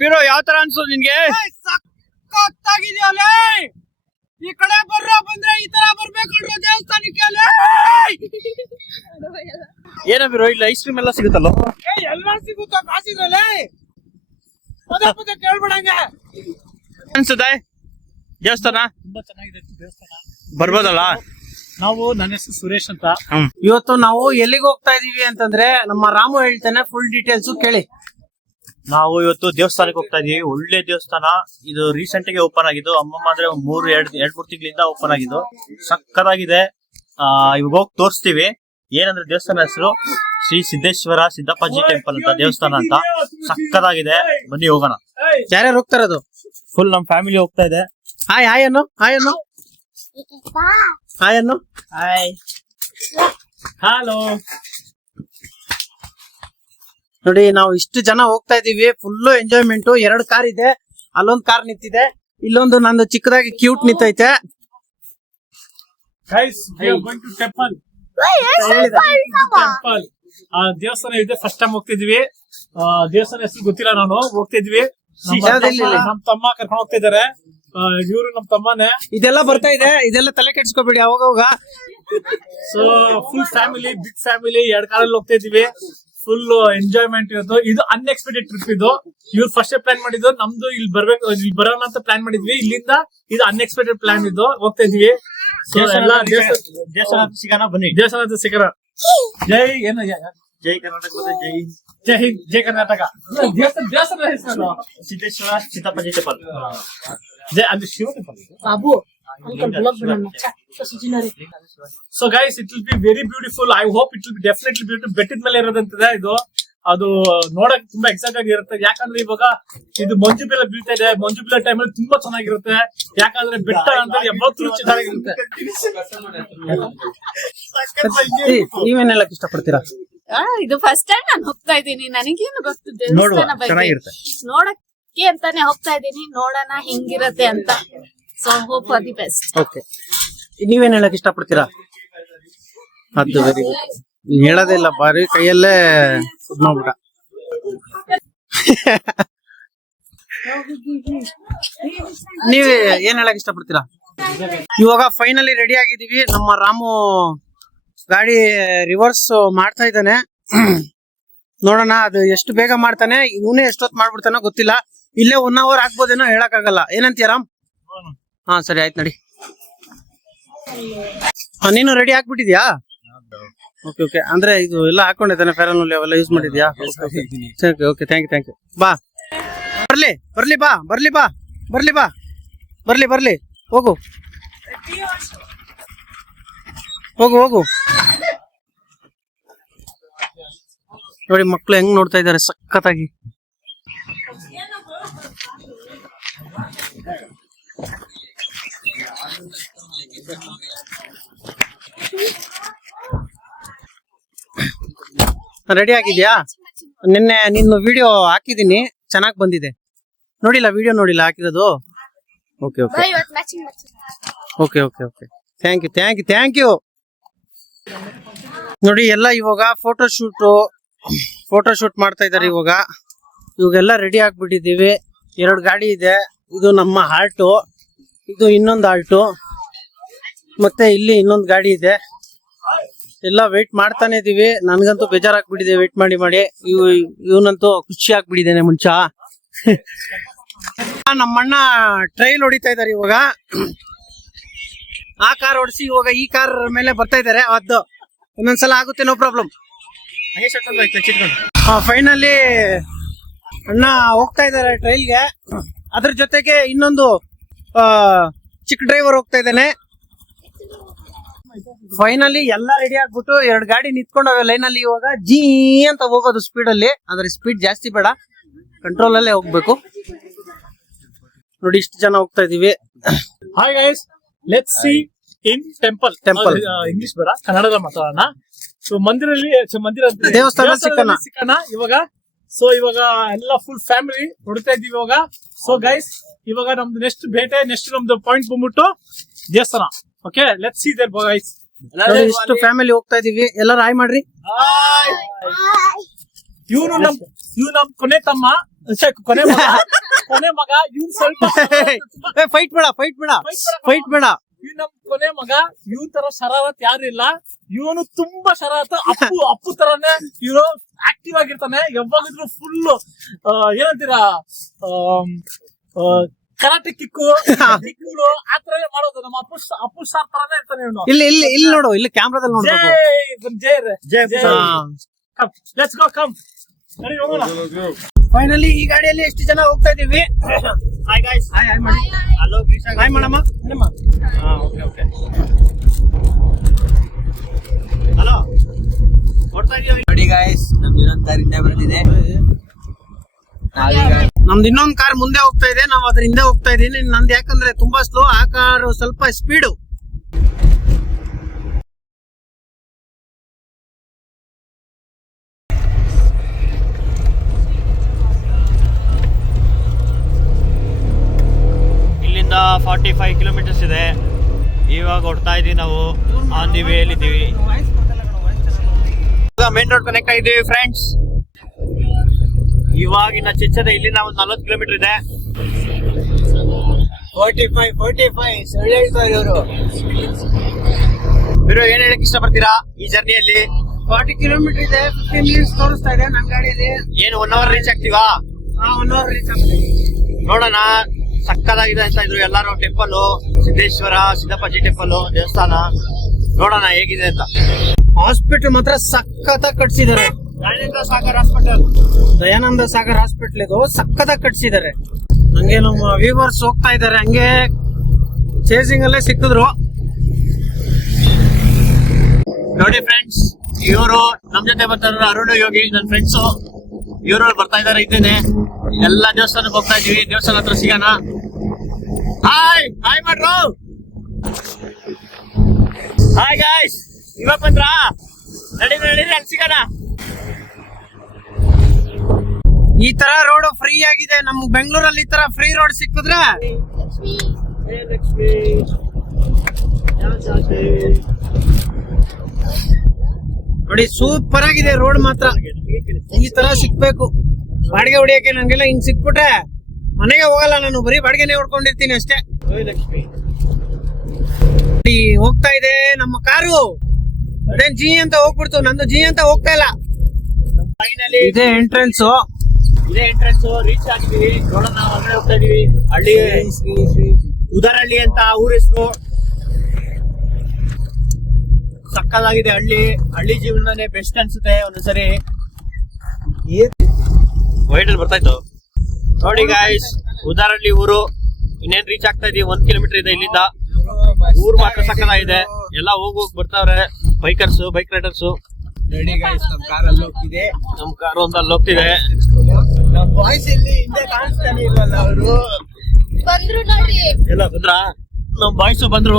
ಬೀರೋ ಯಾವ ತರ ಅನ್ಸೋದು ನಿನ್ಗೆ? ಸಕ್ಕತ್ತಾಗಿದೆಯಲ್ಲ. ಈ ಕಡೆ ಬಂದ್ರೆ ಈ ತರ ಬರ್ಬೇಕಂದ್ರೆ ದೇವಸ್ಥಾನಕ್ಕೆ ಏನ ಬೀರೋ ಇಲ್ಲಿ ಐಸ್ ಕ್ರೀಮ್ ಎಲ್ಲ ಸಿಗುತ್ತಲ್ಲ? ಎಲ್ಲ ಸಿಗುತ್ತ ಕಾಸಿದ್ರಲ್ಲ. ಪದೇ ಪದೇ ಕೇಳ್ಬಿಡಂಗ ಅನ್ಸುತ್ತೆ ದೇವಸ್ಥಾನ ತುಂಬಾ ಚೆನ್ನಾಗಿದೆ ದೇವಸ್ಥಾನ. ಬರ್ಬೋದಲ್ಲ? ನಾವು ನನ್ನ ಹೆಸರು ಸುರೇಶ್ ಅಂತ. ಇವತ್ತು ನಾವು ಎಲ್ಲಿಗೆ ಹೋಗ್ತಾ ಇದೀವಿ ಅಂತಂದ್ರೆ ನಮ್ಮ ರಾಮು ಹೇಳ್ತಾನೆ, ಫುಲ್ ಡೀಟೇಲ್ಸ್ ಕೇಳಿ. ನಾವು ಇವತ್ತು ದೇವಸ್ಥಾನಕ್ಕೆ ಹೋಗ್ತಾ ಇದೀವಿ. ಒಳ್ಳೆ ದೇವಸ್ಥಾನ ಇದು. ರೀಸೆಂಟ್ ಗೆ ಓಪನ್ ಆಗಿದ್ದು. ಅಮ್ಮಮ್ಮ ಅಂದ್ರೆ ಎರಡ್ ಮೂರ್ ತಿಂಗಳಿಂದ ಓಪನ್ ಆಗಿದ್ದು. ಸಕ್ಕತ್ತಾಗಿದೆ. ಇವಾಗ ಹೋಗಿ ತೋರಿಸ್ತೀವಿ. ಏನಂದ್ರೆ ದೇವಸ್ಥಾನ ಹೆಸರು ಶ್ರೀ ಸಿದ್ದೇಶ್ವರ ಸಿದ್ದಪ್ಪಾಜಿ ಟೆಂಪಲ್ ಅಂತ ದೇವಸ್ಥಾನ ಅಂತ. ಸಕ್ಕತ್ತಾಗಿದೆ, ಬನ್ನಿ ಹೋಗೋಣ. ಯಾರ್ಯಾರು ಹೋಗ್ತಾರದು? ಫುಲ್ ನಮ್ ಫ್ಯಾಮಿಲಿ ಹೋಗ್ತಾ ಇದೆ. ಹಾಯ್ ಹಾಯ್ ಅನ್ನು ಹಾಯ್ ಅನ್ನು ಹಾಯ್ ಅನ್ನು ಹಾಯ್. ಹಲೋ. ನೋಡಿ, ನಾವು ಇಷ್ಟು ಜನ ಹೋಗ್ತಾ ಇದೀವಿ. Full enjoyment. 2 ಕಾರ್ ಇದೆ. ಅಲ್ಲೊಂದ್ ಕಾರ್ ನಿಂತಿದೆ, ಇಲ್ಲೊಂದು ನಂದು ಚಿಕ್ಕದಾಗಿ ಕ್ಯೂಟ್ ನಿಂತೈತೆ. Guys, we are going to temple. Temple ದೇವಸ್ಥಾನ ಇದೆ. ಫಸ್ಟ್ ಟೈಮ್ ಹೋಗ್ತಿದ್ವಿ. ದೇವಸ್ಥಾನ ಹೆಸರು ಗೊತ್ತಿಲ್ಲ, ನಾನು ಹೋಗ್ತಿದ್ವಿ. ನಮ್ ತಮ್ಮ ಕರ್ಕೊಂಡು ಹೋಗ್ತಾ ಇದಾರೆ. ಇವ್ರು ನಮ್ ತಮ್ಮನೇ. ಇದೆಲ್ಲ ಬರ್ತಾ ಇದೆ, ಇದೆಲ್ಲ ತಲೆ ಕೆಡ್ಸ್ಕೊಬೇಡಿ ಅವಾಗ. So full family, big family, 2 ಕಾರಲ್ಲಿ ಹೋಗ್ತಾ ಇದೀವಿ. ಫುಲ್ ಎಂಜಾಯ್ಮೆಂಟ್ ಇರೋದು. ಇದು ಅನ್ಎಕ್ಸ್ಪೆಕ್ಟೆಡ್ ಟ್ರಿಪ್. ಇದು ಇವ್ರು ಫಸ್ಟ್ ಪ್ಲಾನ್ ಮಾಡಿದ್ದು. ನಮ್ದು ಇಲ್ಲಿ ಬರ್ಬೇಕು, ಇಲ್ಲಿ ಬರೋಣ ಅಂತ ಪ್ಲಾನ್ ಮಾಡಿದ್ವಿ. ಇಲ್ಲಿಂದ ಇದು ಅನ್ಎಕ್ಸ್ಪೆಕ್ಟೆಡ್ ಪ್ಲಾನ್. ಇದು ಹೋಗ್ತಾ ಇದೀವಿ. ದೇವಸ್ಥಾನ ಸಿಗೋಣ ಬನ್ನಿ. ದೇವಸ್ಥಾನ ಸಿಕ್ಕರ. ಜೈ ಏನು? ಜೈ ಕರ್ನಾಟಕ. ಜೈ ಜೈ ಹಿಂದ್, ಜೈ ಕರ್ನಾಟಕ. ದೇವಸ್ಥಾನ ಹೆಸರು ಸಿದ್ದೇಶ್ವರ ಸಿದ್ದಪ್ಪಾಜಿ ಟೆಂಪಲ್. ಜೈ ಅದು Shiva temple. Babu, uncle vlog banana. So guys, it will be very beautiful. I hope it will be definitely beautiful. ಬೆಟ್ಟದ ಮೇಲೆ ಇರೋದಂತದೆ ಇದು. ಅದು ನೋಡಕ್ ತುಂಬಾ ಎಕ್ಸೈಟ್ ಆಗಿರುತ್ತೆ. ಯಾಕಂದ್ರೆ ಇವಾಗ ಇದು ಮಂಜು ಬೆಲ್ಲ ಬೀಳ್ತಾ ಇದೆ. ಮಂಜು ಬೆಲ್ಲ ಟೈಮಲ್ಲಿ ತುಂಬಾ ಚೆನ್ನಾಗಿರುತ್ತೆ. ಯಾಕಂದ್ರೆ ಬೆಟ್ಟ ಅಂತ ಯಾವತ್ತೂ ಚೆನ್ನಾಗಿರುತ್ತೆ. ನೀವೇನೆಲ್ಲ ಇಷ್ಟಪಡ್ತೀರಾ? ಇದು ಫಸ್ಟ್ ಟೈಮ್ ನಾನು ಹೋಗ್ತಾ ಇದ್ದೀನಿ. ನನಗೇನು ಗೊತ್ತು ದೇವಸ್ಥಾನ ಬಗ್ಗೆ. ಚೆನ್ನಾಗಿರುತ್ತೆ. ನೋಡಕ್ಕೆ ಅಂತಾನೆ ಹೋಗ್ತಾ ಇದ್ದೀನಿ. ನೋಡೋಣ ಹಿಂಗಿರತ್ತೆ ಅಂತ. So hope for the best. Okay, ನೀವೇನ್ ಹೇಳಕ್ ಇಷ್ಟಪಡ್ತೀರಾ? ಅದು ವೆರಿ ಗುಡ್. ಹೇಳೋದಿಲ್ಲ, ಬಾರಿ ಕೈಯಲ್ಲೇ ಇದ್ ಮಾಡ್ಬಿಟ್ಟ. ನೀವ್ ಏನ್ ಹೇಳಕ್ ಇಷ್ಟಪಡ್ತೀರಾ? ಇವಾಗ ಫೈನಲಿ ರೆಡಿ ಆಗಿದೀವಿ. ನಮ್ಮ ರಾಮು ಗಾಡಿ ರಿವರ್ಸ್ ಮಾಡ್ತಾ ಇದ್ದಾನೆ. ನೋಡೋಣ ಅದು ಎಷ್ಟು ಬೇಗ ಮಾಡ್ತಾನೆ. ಇವನೇ ಎಷ್ಟೊತ್ತು ಮಾಡ್ಬಿಡ್ತಾನೋ ಗೊತ್ತಿಲ್ಲ. ಇಲ್ಲೇ 1 hour ಆಗ್ಬೋದೇನೋ, ಹೇಳಕ್ ಆಗಲ್ಲ. ಏನಂತೀಯ ರಾಮ್? ಹಾ ಸರಿ, ಆಯ್ತು ನಡಿ. ನೀನು ರೆಡಿ ಆಗ್ಬಿಟ್ಟಿದ್ಯಾ? Okay okay. ಅಂದ್ರೆ ಇದು ಎಲ್ಲ ಹಾಕೊಂಡಿದ್ದಾನೆ, ಫೇರನ್ ಲವ್ಲಿ ಅವೆಲ್ಲ ಯೂಸ್ ಮಾಡಿದ್ಯಾ? ಸರಿ, ಓಕೆ, ಥ್ಯಾಂಕ್ ಯು. ಬಾ, ಬರ್ಲಿ ಬಾ, ಬರ್ಲಿ. ಹೋಗು. ನೋಡಿ ಮಕ್ಳು ಹೆಂಗ್ ನೋಡ್ತಾ ಇದಾರೆ ಸಖತ್ತಾಗಿ. ರೆಡಿ ಆಗಿದ್ಯಾ? ನಿನ್ನೆ ನಿನ್ನ ವಿಡಿಯೋ ಹಾಕಿದೀನಿ, ಚೆನ್ನಾಗ್ ಬಂದಿದೆ. ನೋಡಿಲ್ಲ ವಿಡಿಯೋ? ನೋಡಿಲ್ಲ ಹಾಕಿರೋದು? Okay okay okay okay okay. Thank you. ನೋಡಿ, ಎಲ್ಲ ಇವಾಗ ಫೋಟೋ ಶೂಟ್ ಮಾಡ್ತಾ ಇದಾರೆ. ಇವಾಗೆಲ್ಲ ರೆಡಿ ಆಗ್ಬಿಟ್ಟಿದೀವಿ. 2 ಗಾಡಿ ಇದೆ. ಇದು ನಮ್ಮ ಹಾಲ್ಟು, ಇದು ಇನ್ನೊಂದು ಹಾಲ್ಟು, ಮತ್ತೆ ಇಲ್ಲಿ ಇನ್ನೊಂದು ಗಾಡಿ ಇದೆ. ಎಲ್ಲ ವೇಟ್ ಮಾಡ್ತಾನೆ ಇದೀವಿ. ನನ್ಗಂತೂ ಬೇಜಾರಾಗ್ಬಿಟ್ಟಿದೆ ವೇಟ್ ಮಾಡಿ. ಇವನಂತೂ ಖುಷಿ ಆಗ್ಬಿಟ್ಟಿದ್ದೇನೆ ಮುಂಚೆ. ನಮ್ಮಣ್ಣ ಟ್ರೈಲ್ ಹೊಡಿತಾ ಇದಾರೆ ಇವಾಗ. ಆ ಕಾರ್ ಹೊಡಿಸಿ ಇವಾಗ ಈ ಕಾರ್ ಮೇಲೆ ಬರ್ತಾ ಇದಾರೆ. ಅದು ಒಂದೊಂದ್ಸಲ ಆಗುತ್ತೆ, ನೋ ಪ್ರಾಬ್ಲಮ್. ಫೈನಲಿ ಅಣ್ಣ ಹೋಗ್ತಾ ಇದಾರೆ ಟ್ರೈಲ್ಗೆ. ಅದ್ರ ಜೊತೆಗೆ ಇನ್ನೊಂದು ಚಿಕ್ಕ ಡ್ರೈವರ್ ಹೋಗ್ತಾ ಇದ್ದಾನೆ. ಫೈನಲಿ ಎಲ್ಲ ರೆಡಿ ಆಗ್ಬಿಟ್ಟು 2 ಗಾಡಿ ನಿಂತ್ಕೊಂಡವೆ ಲೈನಲ್ಲಿ. ಇವಾಗ ಜೀ ಅಂತ ಹೋಗೋದು ಸ್ಪೀಡಲ್ಲಿ. ಆದ್ರೆ ಸ್ಪೀಡ್ ಜಾಸ್ತಿ ಬೇಡ, ಕಂಟ್ರೋಲ್ ಅಲ್ಲೇ ಹೋಗ್ಬೇಕು. ನೋಡಿ, ಇಷ್ಟು ಜನ ಹೋಗ್ತಾ ಇದೀವಿ. Hi guys, let's see in temple. English ಬೇಡ, ಕನ್ನಡದಲ್ಲಿ ಮಾತಾಡೋಣ. ಸೊ ದೇವಸ್ಥಾನ ಸಿಕ್ಕಣ ಇವಾಗ. ಸೊ ಇವಾಗ ಎಲ್ಲ ಫುಲ್ ಫ್ಯಾಮಿಲಿ ಹೊಡ್ತಾ ಇದೀವಿ ಇವಾಗ. ಸೊ ಗೈಸ್, ಇವಾಗ ನಮ್ದು ನೆಕ್ಸ್ಟ್ ನಮ್ದು ಪಾಯಿಂಟ್ ಬಂದ್ಬಿಟ್ಟು ದೇವಸ್ಥಾನ. Okay, let's see there guys. ಇಷ್ಟು ಫ್ಯಾಮಿಲಿ ಹೋಗ್ತಾ ಇದೀವಿ. ಎಲ್ಲರೂ ಹಾಯ್ ಮಾಡ್ರಿ. ಇವ್ನು ನಮ್ ಕೊನೆ ತಮ್ಮ ಕೊನೆ ಮಗ ಇವ್ನ್ ಸ್ವಲ್ಪ ಫೈಟ್ ಬೇಡ ಫೈಟ್ ಬೇಡ ಇವ್ ನಮ್ ಕೊನೆ ಮಗ ಇವನ್ ತರ ಶರಾವತ್ ಯಾರು ಇಲ್ಲ. ಇವನು ತುಂಬಾ ಶರಾವತ್ ಅಪ್ಪು ತರಾನೇ ಇವನು ಆಕ್ಟಿವ್ ಆಗಿರ್ತಾನೆ. ಯಾವಾಗಿದ್ರು ಫುಲ್ ಏನಂತೀರಾ ಕರಾಟೆ ಕಿಕ್ಕು ಆತರನೇ ಮಾಡೋದು. ನಮ್ಮ ಅಪ್ಪು ಸ್ಟಾರ್ ತರಾನೇ ಇರ್ತಾನೆ ಇವನು. ಇಲ್ಲಿ ನೋಡು, ಇಲ್ಲಿ ಕ್ಯಾಮ್ರಾದಲ್ಲಿ ನೋಡು. ಲೆಟ್ಸ್ ಗೋ ಕಮ್ ಸರಿ ಹೋಗೋಣ. ಫೈನಲಿ ಈ ಗಾಡಿಯಲ್ಲಿ ಎಷ್ಟು ಜನ ಹೋಗ್ತಾ ಇದೀವಿ? ಹಾಯ್ ಗಾಯ್ಸ್, ಹಾಯ್ ಮಾಡಿ. ಹಲೋ ಹಾಯ್ ಮಾಡಮ್ಮ. ಓಕೆ ಹಲೋ ಕೊಡ್ತಾ ಇದೀವಿ ನೋಡಿ ಗಾಯ್ಸ್, ನಮ್ದು ಇನ್ನೊಂದು ಕಾರ್ ಹಿಂದೆ ಬರ್ತಿದೆ. ನಮ್ದು ಇನ್ನೊಂದು ಕಾರ್ ಮುಂದೆ ಹೋಗ್ತಾ ಇದೆ, ನಾವು ಅದ್ರ ಹಿಂದೆ ಹೋಗ್ತಾ ಇದೀನಿ. ನಂದು ಯಾಕಂದ್ರೆ ತುಂಬಾ ಸ್ಲೋ, ಆ ಕಾರ್ ಸ್ವಲ್ಪ ಸ್ಪೀಡು. ಇಲ್ಲಿಂದ 45 ಕಿಲೋಮೀಟರ್ಸ್ ಇದೆ. ಇವಾಗ ಹೊಡ್ತಾ ಇದೀವಿ, ನಾವು ಆನ್ ದಿ ವೇ ಇದ್ದೀವಿ. ಮೇನ್ ರೋಡ್ ಕನೆಕ್ಟ್ ಆಗಿದ್ದೀವಿ ಫ್ರೆಂಡ್ಸ್. ಇವಾಗಿನ ಚಿಚ್ಚದೆ ಇಲ್ಲಿಂದ ಒಂದು 40 ಕಿಲೋಮೀಟರ್ ಇದೆ. 45 ಸುಳ್ಳು ಹೇಳ್ತಾರೆ ಇವರು. ಬೇರೆ ಏನ್ ಹೇಳಕ್ ಇಷ್ಟಪಡ್ತೀರಾ ಈ ಜರ್ನಿಯಲ್ಲಿ? 40 ಕಿಲೋಮೀಟರ್ ಇದೆ, 15 ಮಿನಿಟ್ಸ್ ತೋರಿಸ್ತಾ ಇದೆ ನನ್ನ ಗಾಡಿಯಲ್ಲಿ. ಏನು 1 ಅವರ್ ರೀಚ್ ಆಗ್ತೀವಾ? 1 ಅವರ್ ರೀಚ್ ಆಗುತ್ತೆ. ನೋಡೋಣ. ಸಕ್ಕದಾಗಿದೆ ಅಂತ ಇದ್ರು ಎಲ್ಲಾರು. ಟೆಂಪಲ್ ಸಿದ್ದೇಶ್ವರ ಸಿದ್ದಪ್ಪಾಜಿ ಟೆಂಪಲ್ ದೇವಸ್ಥಾನ ನೋಡೋಣ ಹೇಗಿದೆ ಅಂತ. ಹಾಸ್ಪಿಟಲ್ ಮಾತ್ರ ಸಖತ್ತಾಗಿ ಕಟ್ಸಿದ್ದಾರೆ. ದಯಾನಂದ ಸಾಗರ್ ಹಾಸ್ಪಿಟಲ್, ದಯಾನಂದ ಸಾಗರ್ ಹಾಸ್ಪಿಟಲ್ ಇದು ಸಖತ್ತಾಗಿ ಕಟ್ಸಿದ್ದಾರೆ. ಹಂಗೆ ನಮ್ಮ ವ್ಯೂವರ್ಸ್ ಹೋಗ್ತಾ ಇದಾರೆ, ಹಂಗೆ ಚೇಸಿಂಗ್ ಅಲ್ಲೇ ಸಿಕ್ಕಿದ್ರು. ನೋಡಿ ಫ್ರೆಂಡ್ಸ್, ಇವರು ನಮ್ ಜೊತೆ ಬರ್ತಾರೆ. ಅರುಣ್ ಯೋಗಿ ನನ್ನ ಫ್ರೆಂಡ್ಸ್, ಇವರು ಬರ್ತಾ ಇದಾರೆ. ಇದ್ದೇನೆ ಎಲ್ಲಾ ದೇವಸ್ಥಾನಕ್ಕೆ ಹೋಗ್ತಾ ಇದೀವಿ. ದೇವಸ್ಥಾನ ಹತ್ರ ಸಿಗೋಣ. ಹಾಯ್ ಮಾಡ್ರು. ಹಾಯ್ ಗಾಯ್ಸ್, ಇವಾಗ ಬಂದ್ರಾ? ನಡಿ ಅಲ್ಲಿ ಸಿಗೋಣ. ಈ ತರ ರೋಡ್ ಫ್ರೀ ಆಗಿದೆ. ನಮ್ ಬೆಂಗಳೂರಲ್ಲಿ ಈ ತರ ಫ್ರೀ ರೋಡ್ ಸಿಕ್ಕಿದ್ರೆ ನೋಡಿ, ಸೂಪರ್ ಆಗಿದೆ ರೋಡ್ ಮಾತ್ರ. ಈ ತರ ಸಿಕ್ಬೇಕು. ಬಾಡಿಗೆ ಹೊಡಿಯಕ್ಕೆ ನಂಗೆಲ್ಲ ಹಿಂಗ್ ಸಿಕ್ಬಿಟ್ರೆ ಮನೆಗೆ ಹೋಗಲ್ಲ ನಾನು, ಬರೀ ಬಾಡಿಗೆನೆ ಹೊಡ್ಕೊಂಡಿರ್ತೀನಿ ಅಷ್ಟೇ. ಹೋಗ್ತಾ ಇದೆ ನಮ್ಮ ಕಾರು. ಅದೇನ್ ಜಿ ಅಂತ ಹೋಗ್ಬಿಡ್ತು, ನಂದು ಜಿ ಅಂತ ಹೋಗ್ತಾ ಇಲ್ಲ. ಫೈನಲಿ ಇದೇ ಎಂಟ್ರೆನ್ಸ್ ರೀಚ್ ಆಗಿದೀವಿ. ನೋಡೋಣ, ಹೊರಗಡೆ ಹೋಗ್ತಾ ಇದೀವಿ. ಹಳ್ಳಿ ಉದರಹಳ್ಳಿ ಅಂತ ಊರ ಹೆಸರು. ಸಕ್ಕದಾಗಿದೆ ಹಳ್ಳಿ ಜೀವನನೇ ಬೆಸ್ಟ್ ಅನ್ಸುತ್ತೆ ಒಂದೊಂದ್ಸರಿ. ವೈಡ್ ಅಲ್ಲಿ ಬರ್ತಾ ಇತ್ತು ನೋಡಿ ಗಾಯ್ಸ್. ಉದರಹಳ್ಳಿ ಊರು ಇನ್ನೇನ್ ರೀಚ್ ಆಗ್ತಾ ಇದೀವಿ. 1 ಕಿಲೋಮೀಟರ್ ಇದೆ ಇಲ್ಲಿಂದ. ಊರು ಮಾತ್ರ ಸಕ್ಕದಾಗಿದೆ. ಎಲ್ಲ ಹೋಗ್ ಬರ್ತಾವ್ರೆ ಬೈಕರ್ಸ್, ಬೈಕ್ ರೈಡರ್ಸ್. ನೋಡಿ ಗಾಯ್ಸ್, ನಮ್ ಕಾರ್ ಅಲ್ಲಿ ಹೋಗ್ತಿದೆ. ನಮ್ ಕಾರು ಒಂದು ಅಲ್ಲಿ ಹೋಗ್ತಿದೆ. ನಮ್ ಬಾಯ್ಸ್ ಇಲ್ಲಿ ಹಿಂದೆ ಕಾಣಿಸ್ತಾನೆ ಇಲ್ವಲ್ಲ ಅವರು. ಬಂದ್ರು ನೋಡಿ. ಎಲ್ಲ ಬಂದ್ರ? ನಮ್ ಬಾಯ್ಸ್ ಬಂದ್ರು.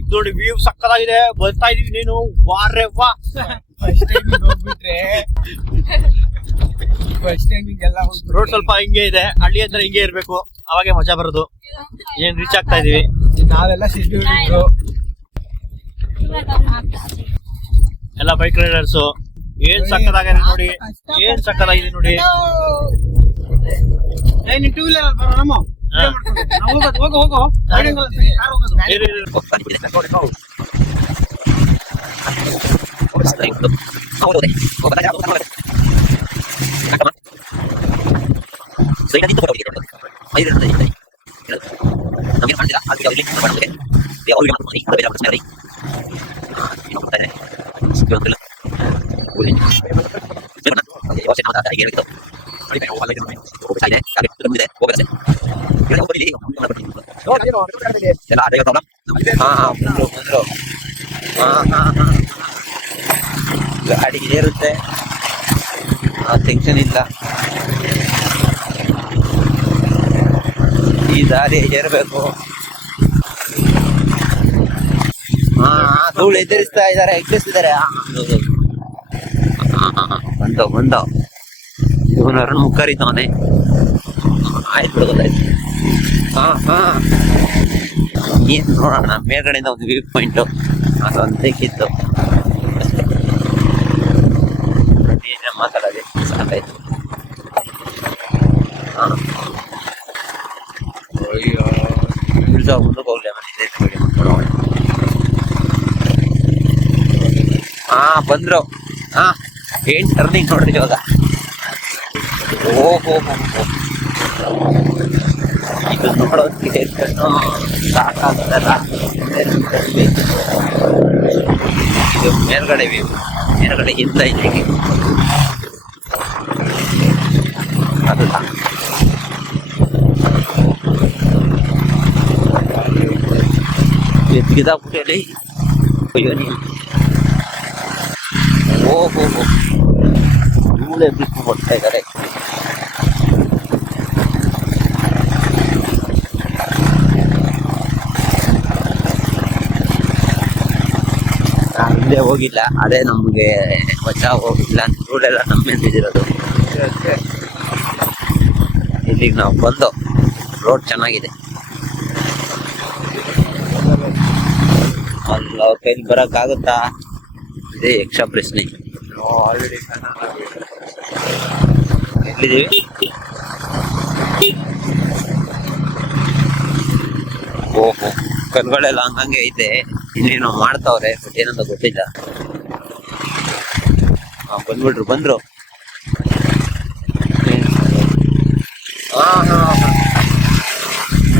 ಇದು ನೋಡಿ, ವ್ಯೂ ಸಕ್ಕದಾಗಿದೆ. ಬರ್ತಾ ಇದೀವಿ. ನೀನು ವಾರೆ ವಾ. ಫಸ್ಟ್ ಟೈಮ್ ಹೋಗ್ಬಿಟ್ರೆ ರೋಡ್ ಸ್ವಲ್ಪ ಹಿಂಗೆ ಇದೆ. ಹಳ್ಳಿ ಅಂದ್ರೆ ಹಿಂಗೆ ಇರ್ಬೇಕು, ಅವಾಗೆ ಮಜಾ ಬರೋದು. ಏನ್ ರೀಚ್ ಆಗ್ತಾ ಇದೀವಿ. ನಾವೆಲ್ಲ ಸಿದ್ದು ಎಲ್ಲ ಬೈಕ್ ರೈಡರ್ಸ್. ಏನ್ ಸಕ್ಕದಾಗಿದೆ ನೋಡಿ, ಏನ್ ಸಕ್ಕದಾಗಿದೆ ನೋಡಿ. ನೀನ್ ಟೂ ವೀಲರ್ ಅಲ್ಲಿ ಬರೋ ನಮ್ಮ ಹೋಗೋ. ಗಾಡಿ ಏರುತ್ತೆ, ಟೆನ್ಷನ್ ಇಲ್ಲ. ಈ ದಾರಿ ಏರ್ಬೇಕು. ಧೂಳು ಎದುರಿಸ್ತಾ ಇದಾರೆ, ಎಗ್ರಿಸ್ತಿದ್ದಾರೆ. ಬಂದ ಇವನು ಅರುಣ್ ಮುಖರಿದ್ದಾನೆ. ಆಯ್ತು ಗೊತ್ತಾಯ್ತು. ಏನ್ ನೋಡೋಣ, ಮೇಲ್ಗಡೆಯಿಂದ ಒಂದು ವ್ಯೂ ಪಾಯಿಂಟ್ ಅದೊಂದು ಸಿಕ್ಕಿತ್ತು. ಮಾತಾಡೋದೆ ಸಾಕಾಯ್ತು. ಅಯ್ಯೋ ಮುಂದಕ್ಕೆ ಹೋಗ್ಲಿ ಆಮೇಲೆ ಹಾ ಬಂದ್ರು. ಹಾ ಏನ್ ಟರ್ನಿಂಗ್ ನೋಡ್ರಿ ಇವಾಗ. ಓಹೋ ಇದು ನೋಡೋದಕ್ಕೆ ಸಾಕಾಗ್ತಲ್ಲ. ಇದು ಮೇಲ್ಗಡೆ ವ್ಯೂ, ಮೇಲ್ಗಡೆ ಇಂತ ಇದೆ ಅಲ್ಲ. ಎದ್ಗಿದಾಗ್ಬಿಟ್ಟಲ್ಲಿ ಅಯ್ಯೋ ನೀವು. ಓಹೋ ಮೂಳೆ ಬಿಟ್ಟು ಬರ್ತಾ ಇದ್ದಾರೆ. ಹಿಂದೆ ಹೋಗಿಲ್ಲ, ಅದೇ ನಮ್ಗೆ ಬಚಾವ್ ಹೋಗಿಲ್ಲ. ರೋಡೆಲ್ಲ ನಮ್ಮ ಬಿದ್ದಿರೋದು. ಇಲ್ಲಿಗೆ ನಾವು ಬಂದು ರೋಡ್ ಚೆನ್ನಾಗಿದೆ. ಅಲ್ಲಿ ಅವ್ರ ಕೈಲಿ ಬರಕ್ ಆಗುತ್ತಾ, ಇದೇ ಯಕ್ಷ ಪ್ರಶ್ನೆ. ಎಲ್ಲಿದ್ದೀವಿ? ಓಹೋ ಕಲ್ಗಳೆಲ್ಲ ಹಂಗಂಗೆ ಐತೆ. ಇನ್ನೇನೋ ಮಾಡ್ತಾವ್ರೆ, ಬಟ್ ಏನಂತ ಗೊತ್ತಿಲ್ಲ. ಬಂದ್ರು.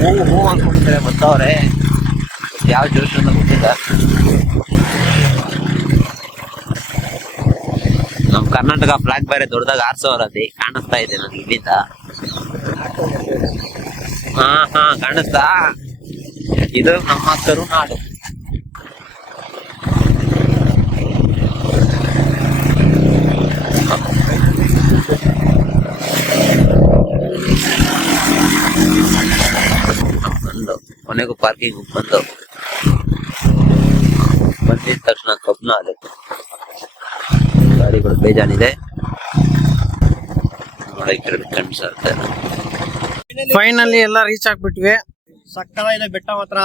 ಹೂ ಅನ್ಕೊಂಡಿದ್ದಾರೆ, ಬರ್ತಾವ್ರೆ. ಯಾವ ಜೋಶ್ ಅಂತ ಗೊತ್ತಿಲ್ಲ. ನಮ್ ಕರ್ನಾಟಕ ಫ್ಲಾಗ್ ಬೇರೆ ದೊಡ್ಡದಾಗ ಆರ್ಸೋರದಿ ಕಾಣಿಸ್ತಾ ಇದೆ ನನಗೆ ಇಲ್ಲಿಂದ. ಹಾ ಕಾಣಿಸ್ತಾ. ಇದು ನಮ್ಮ ಕರುನಾಡು. ಬಂದು ಕೊನೆಗೂ ಪಾರ್ಕಿಂಗ್ ಬಂದಿದ ತಕ್ಷಣ ಕಬ್ನ ಅದಕ್ಕೆ ಗಾಡಿಗಳು ಬೇಜಾನಿದೆ. ಕಾಣಿಸುತ್ತೆ. ಫೈನಲಿ ಎಲ್ಲ ರೀಚ್ ಆಗ್ಬಿಟ್ವಿ. ಸಕ್ಕತ್ತಾಗಿದೆ ಬೆಟ್ಟ ಮಾತ್ರ.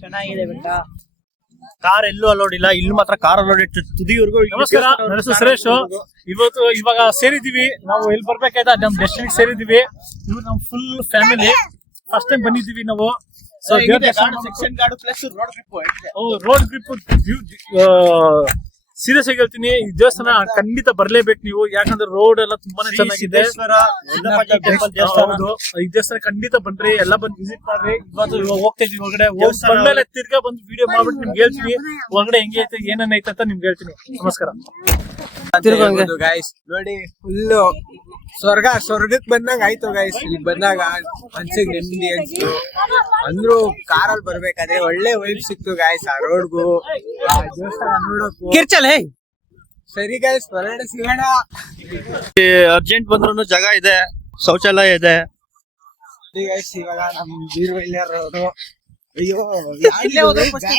ಚೆನ್ನಾಗಿದೆ ಬೆಟ್ಟ. ಕಾರ್ ಎಲ್ಲೂ ಅಲೋಡ್ ಇಲ್ಲ, ಇಲ್ಲಿ ಮಾತ್ರ ಕಾರ್ ಅಲೋಡ್ ಇಟ್ಟು ತುದಿವರೆಗೂ. ನಮಸ್ಕಾರ, ನನ್ನ ಹೆಸರು ಸುರೇಶ್. ಇವಾಗ ಸೇರಿದೀವಿ ನಾವು. ಎಲ್ಲಿ ಬರ್ಬೇಕಾಯ್ತಾ ನಮ್ ಡೆಸ್ಟಿನಿಗೆ ಸೇರಿದೀವಿ. ಇವ್ರು ನಮ್ ಫುಲ್ ಫ್ಯಾಮಿಲಿ. ಫಸ್ಟ್ ಟೈಮ್ ಬಂದಿದ್ದೀವಿ ನಾವು. ರೋಡ್ ಗ್ರಿಪ್ ಸೀರಿಯಸ್ ಆಗಿ ಹೇಳ್ತೀನಿ, ಈ ದೇವಸ್ಥಾನ ಖಂಡಿತ ಬರ್ಲೇಬೇಕು ನೀವು. ಯಾಕಂದ್ರೆ ರೋಡ್ ಎಲ್ಲ ತುಂಬಾನೇ ಚೆನ್ನಾಗಿದೆ. ಹೌದು, ಈ ದೇವಸ್ಥಾನ ಖಂಡಿತ ಬನ್ರಿ, ಎಲ್ಲ ಬಂದು ವಿಸಿಟ್ ಮಾಡ್ರಿ. ಇವಾಗ ಹೋಗ್ತಾ ಇದೀವಿ ಒಳಗಡೆ. ಬಂದ್ಮೇಲೆ ತಿರ್ಗಾ ಬಂದು ವಿಡಿಯೋ ಮಾಡ್ಬಿಟ್ಟು ನಿಮ್ಗೆ ಹೇಳ್ತೀವಿ ಒಳಗಡೆ ಹೆಂಗೆ ಐತೆ ಏನೇನ್ ಐತೆ ಅಂತ ನಿಮ್ಗೆ ಹೇಳ್ತೀನಿ. ನಮಸ್ಕಾರ. ಗೈಸ್ ನೋಡಿ, ಫುಲ್ಲು ಸ್ವರ್ಗಕ್ ಬಂದಾಗ ಆಯ್ತು ಗೈಸ್. ಇಲ್ಲಿ ಬಂದಾಗ ಮನ್ಸಿಗೆ ನೆಮ್ಮದಿ ಅನ್ಸ್ತು. ಅಂದ್ರು ಕಾರಲ್ಲಿ ಬರ್ಬೇಕಾದ್ರೆ ಒಳ್ಳೆ ವೈಬ್ ಸಿಕ್ತು ಗೈಸ್. ಆ ರೋಡ್ಗೂ ಆ ದೇವಸ್ಥಾನ ನೋಡಕ್ಕೂ ಕಿರ್ಚಲ್ ಹೇ. ಸರಿ ಗೈಸ್, ಹೊರಗಡೆ ಸಿಗೋಣ. ಅರ್ಜೆಂಟ್ ಬಂದ್ರು ಜಾಗ ಇದೆ, ಶೌಚಾಲಯ ಇದೆ. ಗೈಸ್ ಇವಾಗ ನಮ್ ಬೀರ್ವಳ್ಳಿ ರೋಡು. ಅಯ್ಯೋ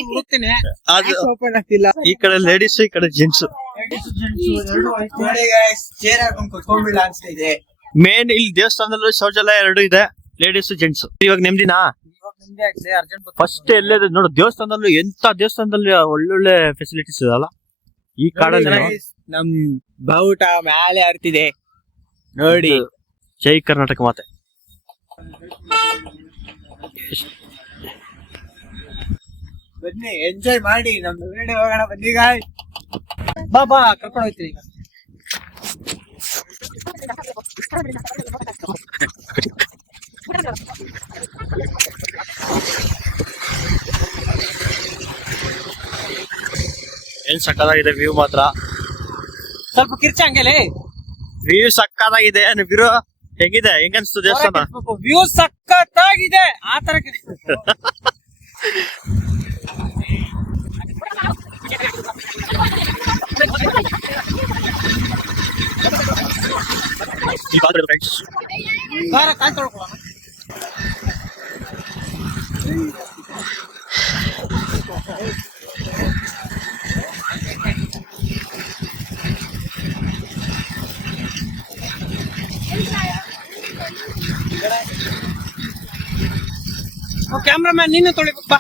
ಹುಡುಕ್ತೀನಿ. ಅದು ಓಪನ್ ಆಗ್ತಿಲ್ಲ. ಈ ಕಡೆ ಲೇಡೀಸ್, ಈ ಕಡೆ ಜೆಂಟ್ಸ್. ನೋಡಿ ಗೈಸ್, ಚೇರ್ ಹಾಕೊಂಡ್ ಕುತ್ಕೊಂಡ್ಬಿಡ್ಲ ಅನ್ಸ್ತಿದೆ. ಮೇನ್ ಇಲ್ಲಿ ದೇವಸ್ಥಾನದಲ್ಲೂ ಶೌಚಾಲಯ 2 ಇದೆ, ಲೇಡೀಸ್ ಜೆಂಟ್ಸ್. ಇವಾಗ ನೆಮ್ಮದಿನಾ? ಫಸ್ಟ್ ಎಲ್ಲೇ ನೋಡು, ದೇವಸ್ಥಾನದಲ್ಲೂ ಎಂತ ದೇವಸ್ಥಾನದಲ್ಲಿ ಒಳ್ಳೊಳ್ಳೆ ಫೆಸಿಲಿಟೀಸ್ ಇದಲ್ಲ ಈ ಕಾಡಲ್ಲಿ. ನಮ್ ಬಾವುಟ ಮ್ಯಾಲೆ ಹರ್ತಿದೆ ನೋಡಿ. ಜೈ ಕರ್ನಾಟಕ ಮಾತೆ. ಬನ್ನಿ ಎಂಜಾಯ್ ಮಾಡಿ. ನಮ್ ಹೊರಗಡೆ ಹೋಗೋಣ ಬನ್ನಿ ಗಾಯ್. ಬಾ ಕರ್ಕೊಂಡು ಹೋಗ್ತೀನಿ. ಏನ್ ಸಕ್ಕತ್ತಾಗಿದೆ ವ್ಯೂ ಮಾತ್ರ. ಸ್ವಲ್ಪ ಕಿರ್ಚ ಹಂಗೆಲೆ. ವ್ಯೂ ಸಕ್ಕತ್ತಾಗಿದೆ. ವ್ಯೂ ಹೆಂಗಿದೆ, ಹೆಂಗನ್ಸ್ತು ದೇವಸ್ಥಾನ? ವ್ಯೂ ಸಕ್ಕತ್ತಾಗಿದೆ. ಆ ತರ ಕಾಲ್ ತೊಳ್ಕೊಳ್ಳೋಣ. ಕ್ಯಾಮ್ರಾಮ್ಯಾನ್ ನೀನು ತೊಳಿಬೇಕು ಬಾ.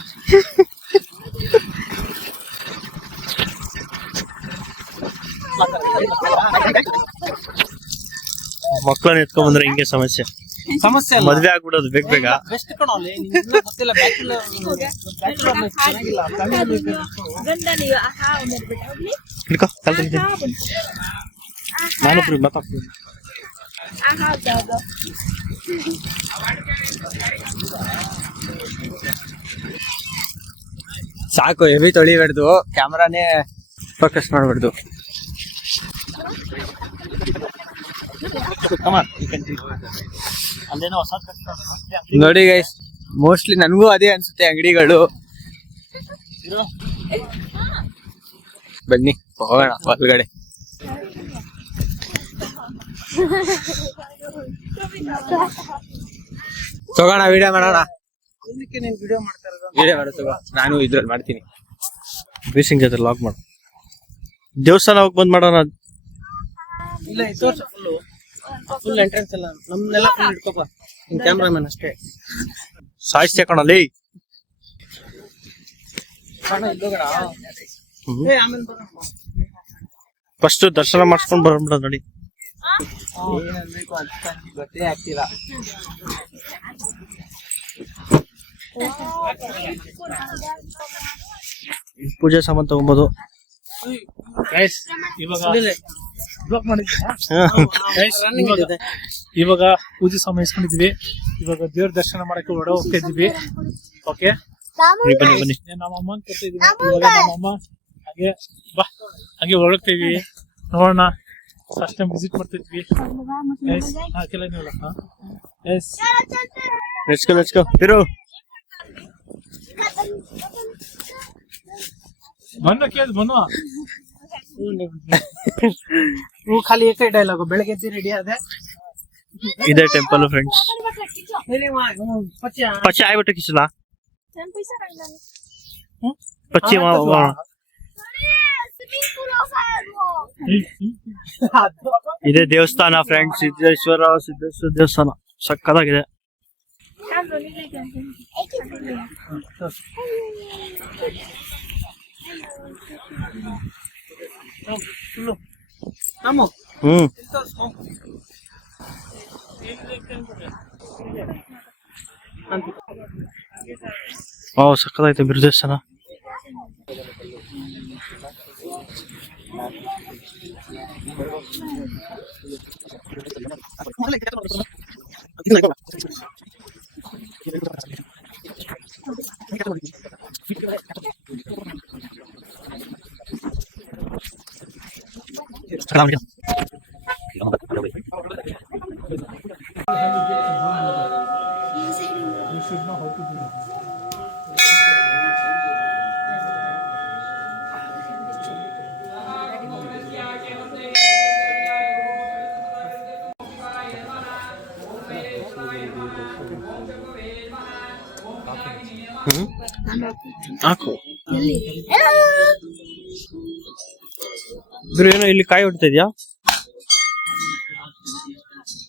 ಮಕ್ಕಳನ್ನ ಎತ್ಕೊಂಡ್ ಬಂದ್ರೆ ಹಿಂಗೆ ಸಮಸ್ಯೆ. ಸಮಸ್ಯೆ ಅಲ್ಲ. ಮದ್ವೆ ಆಗ್ಬಿಡೋದು ಬೇಗ ಬೇಗ. ಬೆಸ್ಟ್ ಕಣೋ ಅಲ್ಲಿ, ನಿಂಗೆ ಇನ್ನೂ ಗೊತ್ತಿಲ್ಲ ಬ್ಯಾಚುಲರ್ ಚೆನ್ನಾಗಿಲ್ಲ. ಹಿಡ್ಕೊ, ಕಾಲ್ ತೆಗಿತೀನಿ. ನಾನೊಬ್ರು ಮಾತಾಡ್ತೀನಿ. ಸಾಕು, ಹೆವಿ ತೊಳಿಬಾರ್ದು, ಕ್ಯಾಮ್ರಾನೇ ಫೋಕಸ್ ಮಾಡ್ಬಾರ್ದು. ಅಲ್ಲೇನೋ ಹೊಸ ನೋಡಿ ಗೈಸ್, ಮೋಸ್ಟ್ಲಿ ನನಗೂ ಅದೇ ಅನ್ಸುತ್ತೆ ಅಂಗಡಿಗಳು. ಬನ್ನಿ ಹೋಗೋಣ ಹೊರಗಡೆ. ತಗೋಣ, ವಿಡಿಯೋ ಮಾಡೋಣ. ನೀನ್ ವಿಡಿಯೋ ಮಾಡ್ತಾ ಇರೋದು? ವಿಡಿಯೋ ಮಾಡೋ ತಗೋ, ನಾನು ಇದ್ರಲ್ಲಿ ಮಾಡ್ತೀನಿ. ಬೀಸಿಂಗ್ ಜೊತೆ ಲಾಕ್ ಮಾಡು. ದೇವಸ್ಥಾನ ಹೋಗಿ ಬಂದ್ ಮಾಡೋಣ. ಇಲ್ಲ, ಇದು ಫುಲ್ ಎಂಟ್ರೆನ್ಸ್ ಎಲ್ಲ ನಮ್ನೆಲ್ಲ ಫುಲ್ ಇಟ್ಕೋಪ, ನಿನ್ ಕ್ಯಾಮ್ರಾಮನ್ ಅಷ್ಟೇ. ಸಾಯಿಸ್ತೆ ಕಣಲ್ಲಿ. ಫಸ್ಟ್ ದರ್ಶನ ಮಾಡಿಸ್ಕೊಂಡ್ ಬರ್ಬಿಡ ನೋಡಿ. ಏನನ್ಬೇಕು ಅಂತ ಗೊತ್ತೇ ಆಗ್ತಿಲ್ಲ. ಪೂಜೆ ಸಾಮಾನ್ ತಗೊಬೋದು. ಗೈಸ್ ಇವಾಗ ಬ್ಲಾಕ್ ಮಾಡಿದ್ಯಾ? Guys, ಇವಾಗ ಪೂಜೆ ಸಮಯ ಇಸ್ಕೊಂಡಿದ್ವಿ. ಇವಾಗ ದೇವ್ರ ದರ್ಶನ ಮಾಡಕ್ಕೆ ಹೊರಡ ಹೋಗ್ತಾ ಇದ್ವಿ. ಓಕೆ, ಬನ್ನಿ ಬನ್ನಿ. ನಮ್ಮ ಅಮ್ಮನ್ ಕೊಡ್ತಾ ಇದೀವಿ. ಇವಾಗ ನಮ್ಮಮ್ಮ ಹಾಗೆ ಬಾ ಹಾಗೆ ಹೊರಡ್ತೀವಿ. ನೋಡೋಣ, ಫಸ್ಟ್ ಟೈಮ್ ವಿಸಿಟ್ ಮಾಡ್ತಿದ್ವಿ. ಗೈಸ್ ಕೆಲ ನೀವು ಗೈಸ್ ಲೆಟ್ಸ್ ಗೋ ಇರು. ಬನ್ನ ಕೇಳಿ ಬನ್ನುವ. ಖಾಲಿ ಏಕೈ ಡೈಲಾಗು, ಬೆಳಗ್ಗೆ ಎದ್ದು ರೆಡಿ ಆದೆ. ಇದೇ ಟೆಂಪಲ್ ಫ್ರೆಂಡ್ಸ್. ಪಚ್ಚೆ ಆಗ್ಬಿಟ್ಟು ಕಿಸಲ ಪಚ್ಚಿ ಇದೇ ದೇವಸ್ಥಾನ ಫ್ರೆಂಡ್ಸ್. ಸಿದ್ದೇಶ್ವರ ದೇವಸ್ಥಾನ ಸಕ್ಕದಾಗಿದೆ. ಸಕ್ಕದಾಯ್ತು ಬಿರು ದೇವಸ್ಥಾನ. ಹಾಕು ಏನೋ ಇಲ್ಲಿ ಕಾಯಿ ಹೊಡ್ತಾ ಇದ್ಯಾ?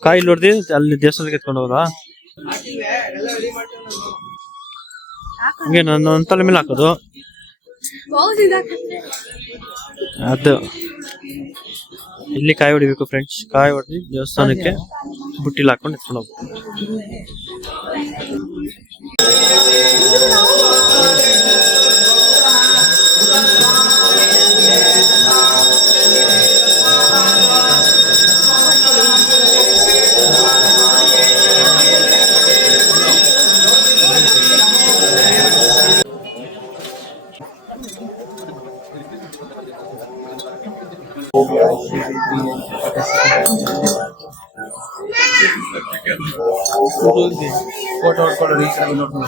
ಕಾಯಿ ಇಲ್ಲಿ ಹೊಡ್ದಿ ಅಲ್ಲಿ ದೇವಸ್ಥಾನಕ್ಕೆ ಎತ್ಕೊಂಡು ಹೋಗೋದಾ? ಹಂಗೆ ನನ್ನ ತಲೆ ಮೇಲೆ ಹಾಕೋದು ಅದು. ಇಲ್ಲಿ ಕಾಯಿ ಹೊಡಿಬೇಕು ಫ್ರೆಂಡ್ಸ್. ಕಾಯಿ ಹೊಡೆದಿ ದೇವಸ್ಥಾನಕ್ಕೆ ಬುಟ್ಟಿಲಿ ಹಾಕೊಂಡು ಎತ್ಕೊಂಡು ಹೋಗ್ಬೇಕು. ಫೋಟೋ ಹೊಡ್ಕೊಳ್ಳೋದು ಈ ಕಡೆ ನೋಡ್ಕೊಂಡು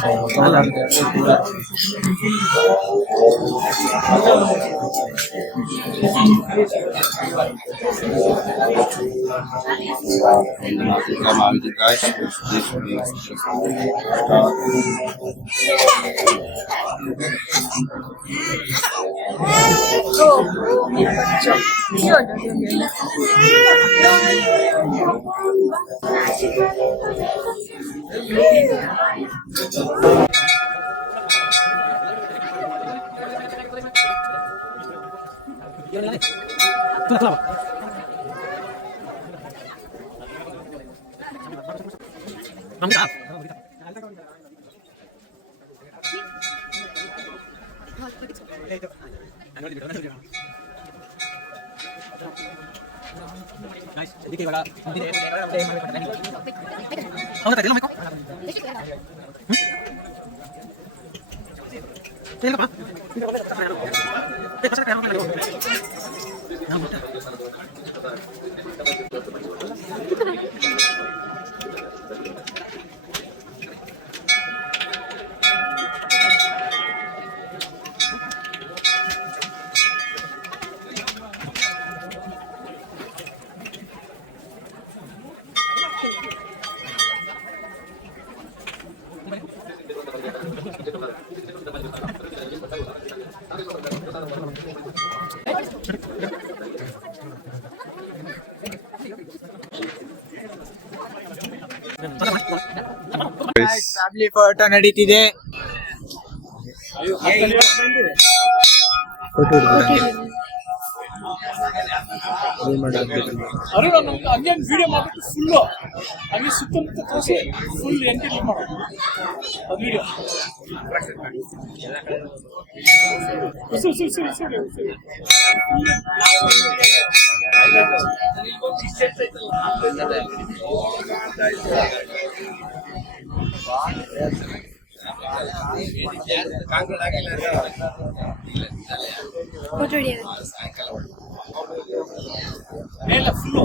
ಫ್ಯಾಮಿಲಿ ಫೋಟೋ ನಡೀತಿದೆ. ಅರುಣ ನಮ್ಗೆ ಹಂಗೆ ವಿಡಿಯೋ ಮಾಡ್ಬಿಟ್ಟು ಫುಲ್ಲು ಹಂಗೆ ಸುತ್ತಮುತ್ತ ತೋರಿಸಿ ಫುಲ್ ಎಂಟರ್ಟೈನ್ ಮಾಡೋದು ಅದು ವಿಡಿಯೋ. ಎಲ್ಲ ಫುಲ್ಲು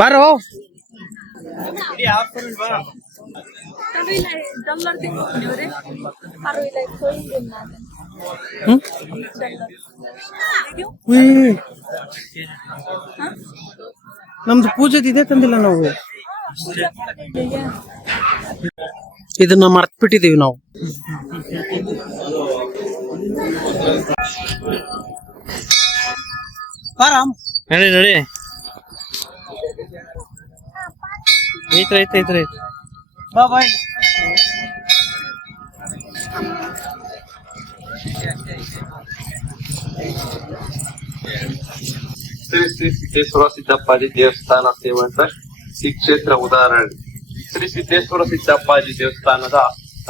ಬಾರೋ ನಮ್ದು ಪೂಜೆದು ಇದೆ ತಂದಿಲ್ಲ ನಾವು. ಇದನ್ನ ಮರ್ತ್ಬಿಟ್ಟಿದೀವಿ ನಾವು. ನಡಿ ನಡಿ ಐತ್ರಿ ಬಾ ಬಾಯ್. ಶ್ರೀ ಶ್ರೀ ಸಿದ್ದೇಶ್ವರ ಸಿದ್ದಪ್ಪಾಜಿ ದೇವಸ್ಥಾನ ಸೇವಾ ಟ್ರಸ್ಟ್ ಈ ಕ್ಷೇತ್ರ ಉದಾಹರಣೆ. ಶ್ರೀ ಸಿದ್ದೇಶ್ವರ ಸಿದ್ದಪ್ಪಾಜಿ ದೇವಸ್ಥಾನದ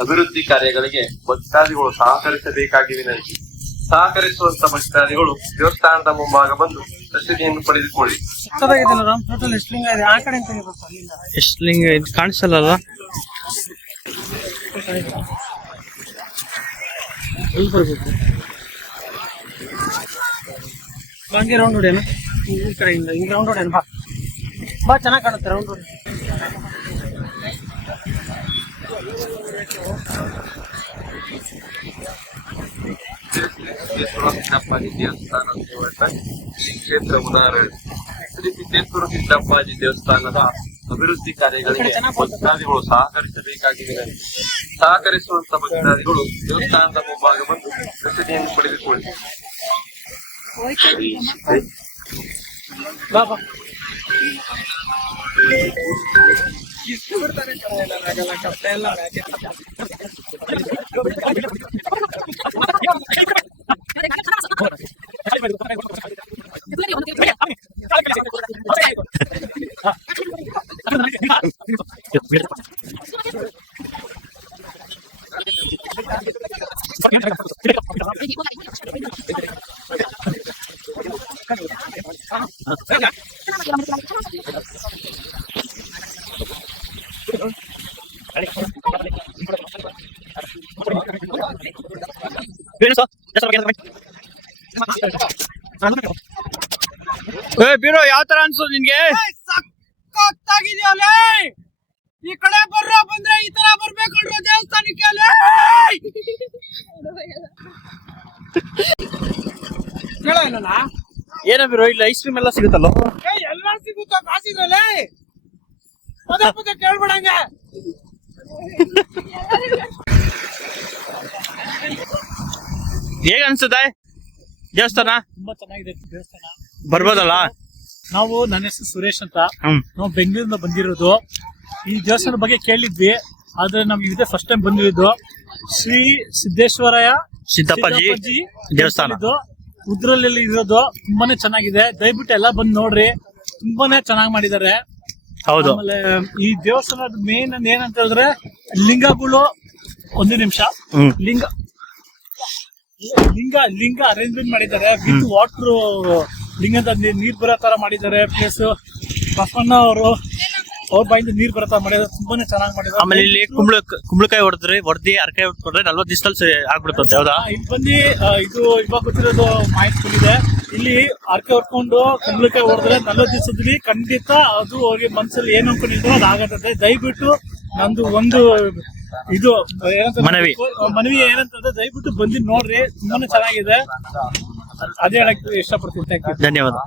ಅಭಿವೃದ್ಧಿ ಕಾರ್ಯಗಳಿಗೆ ಭಕ್ತಾದಿಗಳು ಸಹಕರಿಸಬೇಕಾಗಿ ವಿನಂತಿ. ಸಹಕರಿಸುವಂತ ಭಕ್ತಾದಿಗಳು ದೇವಸ್ಥಾನದ ಮುಂಭಾಗ ಬಂದು ರಸೀದಿಯನ್ನು ಪಡೆದುಕೊಳ್ಳಿ. ಟೋಟಲ್ ಎಷ್ಟು ಲಿಂಗ ಇದೆ? ಆ ಕಡೆ ಎಷ್ಟು ಲಿಂಗ ಇದು ಕಾಣಿಸಲ್ಲ. ಹಂಗೆ ರೌಂಡ್ ಹೊಡೆಯೋಣ ಈ ಕಡೆಯಿಂದ. ಹಿಂಗೆ ರೌಂಡ್ ಹೊಡೆಯೋಣ. ಬಾ ಬಾ, ಚೆನ್ನಾಗಿ ಕಾಣುತ್ತೆ ರೌಂಡ್ ಹೊಡೆ. ಸಿದ್ದೇಶ್ವರ ಸಿದ್ದಪ್ಪಾಜಿ ದೇವಸ್ಥಾನ ಸೇವಾ ಟ್ರಸ್ಟ್ ಈ ಕ್ಷೇತ್ರ ಉದಾಹರಣೆ. ಶ್ರೀ ಸಿದ್ದೇಶ್ವರ ಸಿದ್ದಪ್ಪಾಜಿ ದೇವಸ್ಥಾನದ ಅಭಿವೃದ್ಧಿ ಕಾರ್ಯಗಳಿಗೆ ಭಕ್ತಾದಿಗಳು ಸಹಕರಿಸಬೇಕಾಗಿ ವಿನಂತಿ. ಸಹಕರಿಸುವಂತ ಭಕ್ತಾದಿಗಳು ದೇವಸ್ಥಾನದ ಮುಂಭಾಗ ಬಂದು ರಸೀದಿಯನ್ನು ಪಡೆದುಕೊಳ್ಳಿ. ಬಾ ಬಾ. ಎಷ್ಟು ಬಿಡ್ತಾರೆ ಆಗಲ್ಲ ಕಪ್ಪೆ ಎಲ್ಲ ಬೀರೋ ಯಾವ ತರ ಅನ್ಸೋದು ನಿನ್ಗೆ? ಸಕ್ಕತ್ತಾಗಿದೆಯಲ್ಲ. ಈ ಕಡೆ ಬಂದ್ರೆ ಈ ತರ ಬರ್ಬೇಕಲ್ರ ದೇವಸ್ಥಾನಕ್ಕೆ. ಏನ ಬೀರೋ ಇಲ್ಲ ಐಸ್ ಕ್ರೀಮ್ ಎಲ್ಲ ಸಿಗುತ್ತಲ್ಲ? ಎಲ್ಲ ಸಿಗುತ್ತ ಕಾಸಿದ್ರಲ್ಲ. ಪದೇ ಪದೇ ಕೇಳ್ಬೇಡಂಗ. ಹೇಗ ಅನ್ಸುತ್ತೆ ದೇವಸ್ಥಾನ? ತುಂಬಾ ಚೆನ್ನಾಗಿದೆ ದೇವಸ್ಥಾನ. ಬರ್ಬೋದಲ್ಲ? ನಾವು ನನ್ನ ಹೆಸರು ಸುರೇಶ್ ಅಂತ. ನಾವು ಬೆಂಗಳೂರಿಂದ ಬಂದಿರೋದು. ಈ ದೇವಸ್ಥಾನದ ಬಗ್ಗೆ ಕೇಳಿದ್ವಿ, ಆದ್ರೆ ನಮ್ಗೆ ಇದೇ ಫಸ್ಟ್ ಟೈಮ್ ಬಂದಿರೋದು. ಶ್ರೀ ಸಿದ್ದೇಶ್ವರಯ್ಯ ಸಿದ್ದಪ್ಪಾಜಿ ದೇವಸ್ಥಾನ. ಉದ್ರಲ್ಲಿ ಇರೋದು ತುಂಬಾನೇ ಚೆನ್ನಾಗಿದೆ. ದಯವಿಟ್ಟು ಎಲ್ಲ ಬಂದು ನೋಡ್ರಿ, ತುಂಬಾನೇ ಚೆನ್ನಾಗಿ ಮಾಡಿದ್ದಾರೆ. ಹೌದು. ಆಮೇಲೆ ಈ ದೇವಸ್ಥಾನದ ಮೇನ್ ಏನಂತ ಹೇಳಿದ್ರೆ ಲಿಂಗಗಳು, ಒಂದು ನಿಮಿಷ, ಲಿಂಗ ಅರೇಂಜ್ಮೆಂಟ್ ಮಾಡಿದ್ದಾರೆ ವಿತ್ ವಾಟರ್, ಲಿಂಗದ ನೀರ್ ಬರೋ ತರ ಮಾಡಿದ್ದಾರೆ. ಪ್ಲಸ್ ಬಸವಣ್ಣ ಅವ್ರ ಬಾಯಿಂದ ನೀರ್ ಬರೋ ತರ ಮಾಡಿದ್ದಾರೆ, ತುಂಬಾನೇ ಚೆನ್ನಾಗಿ ಮಾಡಿದ್ದಾರೆ. ಆಮೇಲೆ ಇಲ್ಲಿ ಕುಂಬಳಕಾಯಿ ಹೊಡೆದಿ ಅರಕಾಯಿ ಹೊಡ್ಕೊಂಡ್ರೆ 40 ದಿವಸದಲ್ಲಿ ಆಗ್ಬಿಡುತ್ತೆ. ಹೌದಾ? ಇಲ್ಲಿ ಬಂದು ಇದು ಇವಾಗ ಗೊತ್ತಿರೋದು ಮಾಹಿತಿ ಇದೆ. ಇಲ್ಲಿ ಅರಕೆ ಹೊಡ್ಕೊಂಡು ಕುಂಬಳಕಾಯಿ ಹೊಡೆದ್ರೆ 40 ದಿವಸದಲ್ಲಿ ಖಂಡಿತ ಅದು ಅವ್ರಿಗೆ ಮನ್ಸಲ್ಲಿ ಏನ್ ಅನ್ಕೊಂಡಿದ್ರು ಅದು ಆಗತ್ತೆ. ದಯವಿಟ್ಟು ನಂದು ಒಂದು ಇದು ಮನವಿ ಏನಂತಂದ್ರೆ ದಯವಿಟ್ಟು ಬಂದು ನೋಡ್ರಿ, ತುಂಬಾನೇ ಚೆನ್ನಾಗಿದೆ. ಅದೇ ಹೇಳಕ್ ಇಷ್ಟಪಡ್ತೀನಿ. Thank you. ಧನ್ಯವಾದ.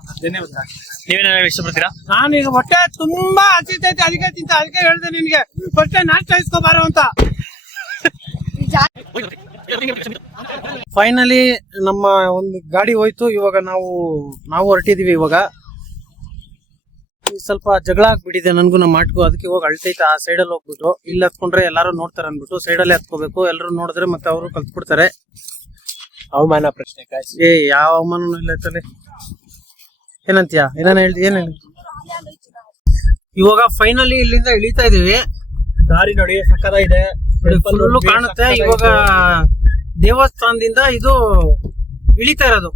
ನೀವೇನ ಇಷ್ಟಪಡ್ತೀರಾ? ನಾನೀಗ ಹೊಟ್ಟೆ ತುಂಬಾ ಹಸಿತೈತೆ, ಅದಕ್ಕೆ ಹೇಳ್ದೆ ನಿನ್ಗೆ ಹೊಟ್ಟೆ ನಾಷ್ಟ ಇಸ್ಕೊಬಾರೋ ಅಂತ. ಫೈನಲಿ ನಮ್ಮ ಒಂದು ಗಾಡಿ ಹೋಯ್ತು. ಇವಾಗ ನಾವು ಹೊರಟಿದೀವಿ. ಇವಾಗ ಸ್ವಲ್ಪ ಜಗಳ ಆಗ್ಬಿಟ್ಟಿದೆ ನನ್ಗೂ ನಮ್ಮ ಆಟ್ಗೂ. ಅದಕ್ಕೆ ಹೋಗಿ ಅಳ್ತೈತೆ. ಆ ಸೈಡಲ್ಲಿ ಹೋಗ್ಬಿಟ್ಟು ಇಲ್ಲಿ ಹತ್ಕೊಂಡ್ರೆ ಎಲ್ಲಾರು ನೋಡ್ತಾರೆ ಅನ್ಬಿಟ್ಟು ಸೈಡಲ್ಲೇ ಹತ್ಕೋಬೇಕು. ಎಲ್ಲರೂ ನೋಡಿದ್ರೆ ಮತ್ತೆ ಅವರು ಕಲ್ತ್ಬಿಡ್ತಾರೆ. ಅವಮಾನ ಪ್ರಶ್ನೆ. ಯಾವ ಅವಮಾನನೂ ಇಲ್ಲ ಐತಲ್ಲಿ. ಏನಂತೀಯ? ಏನ್ ಹೇಳಿ. ಇವಾಗ ಫೈನಲಿ ಇಲ್ಲಿಂದ ಇಳಿತಾ ಇದೀವಿ. ದಾರಿ ನೋಡಿ ಸಕ್ಕತ್ತಾಗಿದೆ, ಫುಲ್ಲು ಕಾಣುತ್ತೆ. ಇವಾಗ ದೇವಸ್ಥಾನದಿಂದ ಇದು ಇಳಿತಾ ಇರೋದು.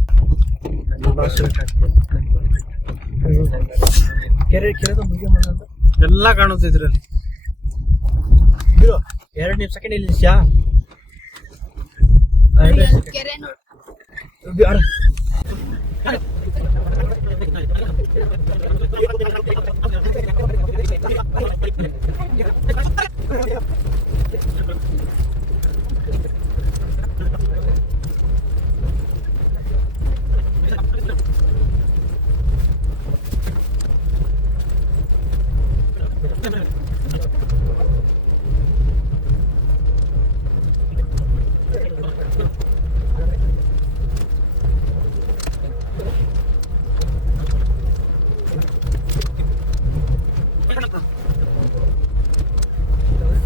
ಎಲ್ಲ ಕಾಣುತ್ತೆ ಇದ್ರಲ್ಲಿ. 2 ಸೆಕೆಂಡ್ ಇಲ್ಲಿ ನಿಮಿಷ. ಕೆರೆ ನೋಡಿ.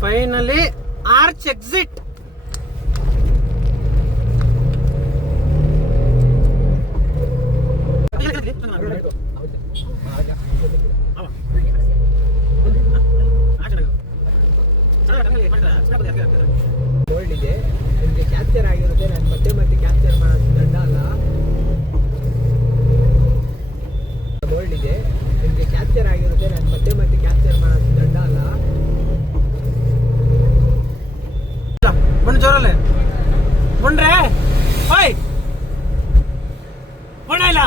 Finally arch exit. ನೋಡಿದೆ ನಿಮ್ಗೆ ಕ್ಯಾಪ್ಚರ್ ಆಗಿರುತ್ತೆ. ನಾನು ಮತ್ತೆ ಕ್ಯಾಪ್ಚರ್ ಮಾಡೋದು ದಂಡ ಅಲ್ಲ. ನೋಡಿದೆ ನಿಮ್ಗೆ ಕ್ಯಾಪ್ಚರ್ ಆಗಿರುತ್ತೆ. ನಾನು ಮತ್ತೆ ಕ್ಯಾಪ್ಚರ್ ಮಾಡೋದು ದಂಡ ಅಲ್ಲ. ಬಣ್ಣ ಜೋರಲ್ಲೇ ಬಣ್ರೆ ಓಯ್ ಬಣ್ಣ ಇಲ್ಲ.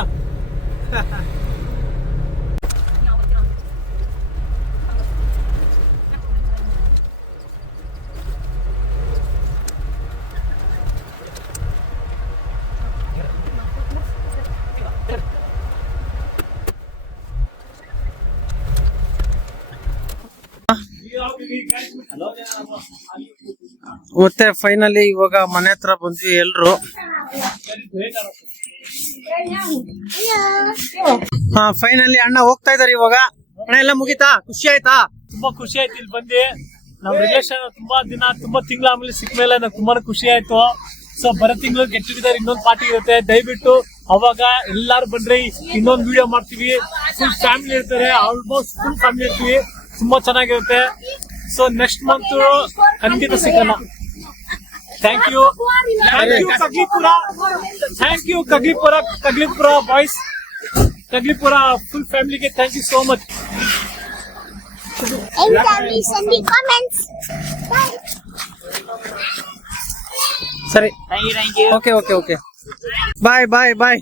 ಮತ್ತೆ ಫೈನಲಿ ಇವಾಗ ಮನೆ ಹತ್ರ ಬಂದ್ವಿ ಎಲ್ರು. ಫೈನಲಿ ಅಣ್ಣ ಹೋಗ್ತಾ ಇದಾರೆ ಇವಾಗ. ಅಣ್ಣ ಎಲ್ಲ ಮುಗಿತಾ? ಖುಷಿ ಆಯ್ತಾ? ತುಂಬಾ ಖುಷಿ ಆಯ್ತು ಇಲ್ಲಿ ಬಂದು. ನಮ್ ರಿಲೇಷನ್ ತುಂಬಾ ತಿಂಗಳ ಆಮೇಲೆ ಸಿಕ್ಕ ಮೇಲೆ ನಂಗೆ ತುಂಬಾನೇ ಖುಷಿ ಆಯ್ತು. ಸೊ ಬರೋ ತಿಂಗಳು ಗೆಟ್ ಟುಗೆದರ್ ಇನ್ನೊಂದು ಪಾರ್ಟಿ ಇರುತ್ತೆ. ದಯವಿಟ್ಟು ಅವಾಗ ಎಲ್ಲಾರು ಬಂದ್ರಿ, ಇನ್ನೊಂದು ವಿಡಿಯೋ ಮಾಡ್ತೀವಿ. ಫುಲ್ ಫ್ಯಾಮಿಲಿ ಇರ್ತಾರೆ, ಆಲ್ಮೋಸ್ಟ್ ಫುಲ್ ಫ್ಯಾಮಿಲಿ ಇರ್ತೀವಿ. ತುಂಬಾ ಚೆನ್ನಾಗಿರುತ್ತೆ. ಸೊ ನೆಕ್ಸ್ಟ್ ಮಂತ್ ಖಂಡಿತ ಸಿಗೋಣ. Thank you Kaglipura. Thank you Kaglipura boys, Kaglipura full ಫ್ಯಾಮಿಲಿಗೆ thank you so much. And family send me comments. Bye. ಸರಿ, ಓಕೆ ಬಾಯ್ ಬಾಯ್ ಬಾಯ್.